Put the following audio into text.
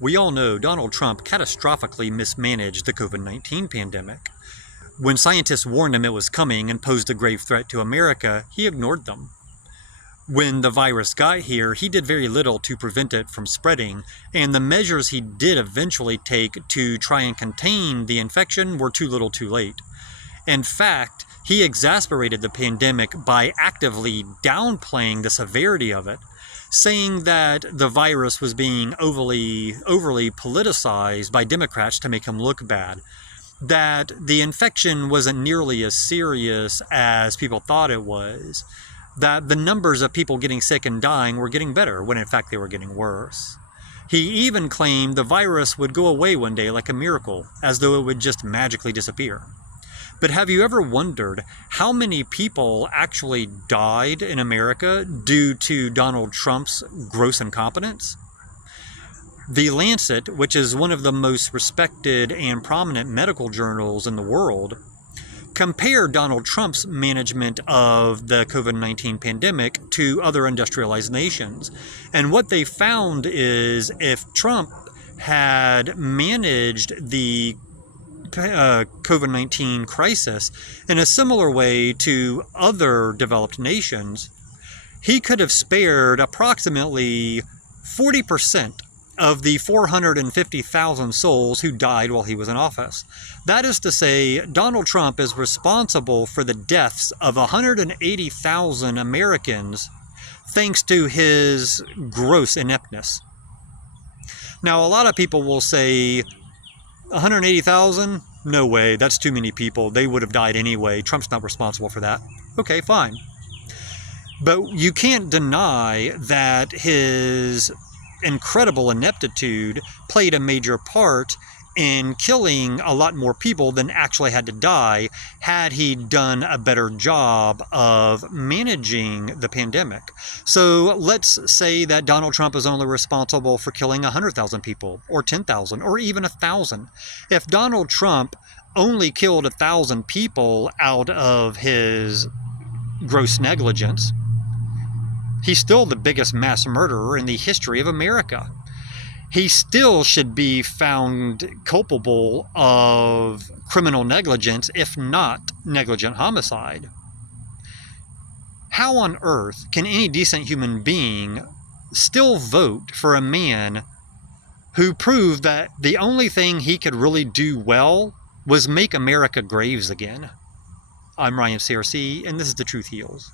We all know Donald Trump catastrophically mismanaged the COVID-19 pandemic. When scientists warned him it was coming and posed a grave threat to America, he ignored them. When the virus got here, he did very little to prevent it from spreading, and the measures he did eventually take to try and contain the infection were too little too late. In fact, he exacerbated the pandemic by actively downplaying the severity of it, saying that the virus was being overly politicized by Democrats to make him look bad, that the infection wasn't nearly as serious as people thought it was, that the numbers of people getting sick and dying were getting better when in fact they were getting worse. He even claimed the virus would go away one day like a miracle, as though it would just magically disappear. But have you ever wondered how many people actually died in America due to Donald Trump's gross incompetence? The Lancet, which is one of the most respected and prominent medical journals in the world, compared Donald Trump's management of the COVID-19 pandemic to other industrialized nations. And what they found is if Trump had managed the COVID-19 crisis in a similar way to other developed nations, he could have spared approximately 40% of the 450,000 souls who died while he was in office. That is to say, Donald Trump is responsible for the deaths of 180,000 Americans thanks to his gross ineptness. Now, a lot of people will say, 180,000? No way, that's too many people. They would have died anyway. Trump's not responsible for that. Okay, fine. But you can't deny that his incredible ineptitude played a major part in killing a lot more people than actually had to die had he done a better job of managing the pandemic. So let's say that Donald Trump is only responsible for killing 100,000 people, or 10,000, or even 1,000. If Donald Trump only killed 1,000 people out of his gross negligence, he's still the biggest mass murderer in the history of America. He still should be found culpable of criminal negligence, if not negligent homicide. How on earth can any decent human being still vote for a man who proved that the only thing he could really do well was make America graves again? I'm Ryan CRC, and this is The Truth Heals.